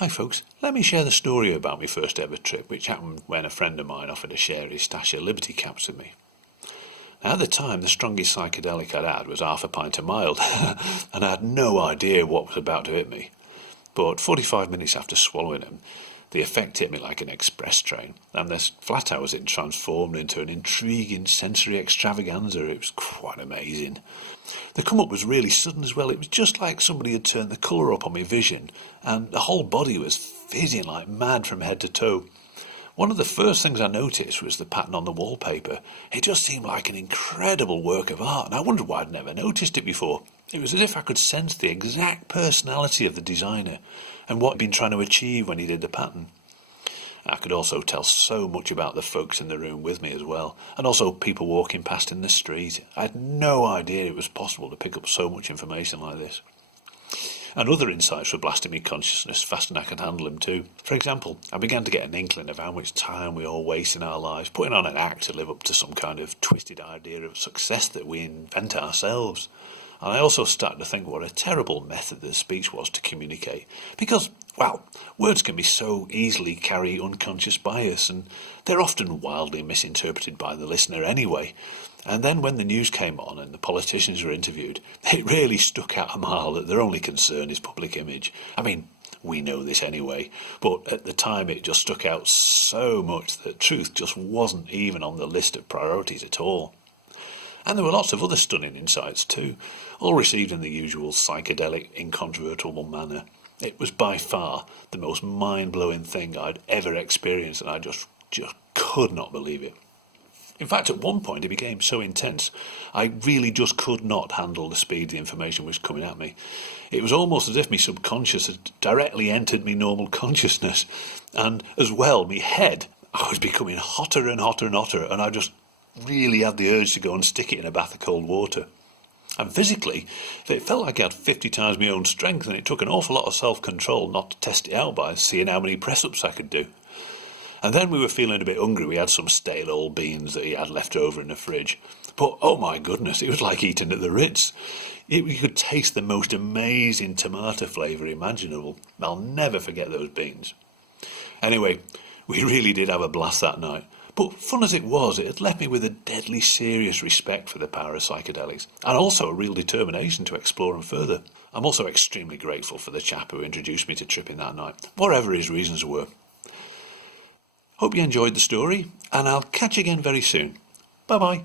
Hi folks, let me share the story about my first ever trip, which happened when a friend of mine offered to share his stash of Liberty caps with me. Now, at the time, the strongest psychedelic I'd had was half a pint of mild, and I had no idea what was about to hit me. But 45 minutes after swallowing them, the effect hit me like an express train, and the flat I was in transformed into an intriguing sensory extravaganza. It was quite amazing. The come up was really sudden as well. It was just like somebody had turned the colour up on my vision, and the whole body was fizzing like mad from head to toe. One of the first things I noticed was the pattern on the wallpaper. It just seemed like an incredible work of art, and I wondered why I'd never noticed it before. It was as if I could sense the exact personality of the designer and what he'd been trying to achieve when he did the pattern. I could also tell so much about the folks in the room with me as well, and also people walking past in the street. I had no idea it was possible to pick up so much information like this. And other insights were blasting me consciousness faster than I could handle them too. For example, I began to get an inkling of how much time we all waste in our lives, putting on an act to live up to some kind of twisted idea of success that we invent ourselves. And I also started to think what a terrible method the speech was to communicate. Because, well, words can be so easily carry unconscious bias, and they're often wildly misinterpreted by the listener anyway. And then when the news came on and the politicians were interviewed, it really stuck out a mile that their only concern is public image. I mean, we know this anyway, but at the time it just stuck out so much that truth just wasn't even on the list of priorities at all. And there were lots of other stunning insights too, all received in the usual psychedelic, incontrovertible manner. It was by far the most mind-blowing thing I'd ever experienced, and I just could not believe it. In fact, at one point it became so intense, I really just could not handle the speed the information was coming at me. It was almost as if my subconscious had directly entered my normal consciousness, and as well, my head, I was becoming hotter and hotter and hotter, and I just really had the urge to go and stick it in a bath of cold water. And physically, it felt like I had 50 times my own strength, and it took an awful lot of self-control not to test it out by seeing how many press-ups I could do. And then we were feeling a bit hungry. We had some stale old beans that he had left over in the fridge. But, oh my goodness, it was like eating at the Ritz. You could taste the most amazing tomato flavour imaginable. I'll never forget those beans. Anyway, we really did have a blast that night. But fun as it was, it had left me with a deadly serious respect for the power of psychedelics, and also a real determination to explore them further. I'm also extremely grateful for the chap who introduced me to tripping that night, whatever his reasons were. Hope you enjoyed the story, and I'll catch you again very soon. Bye bye.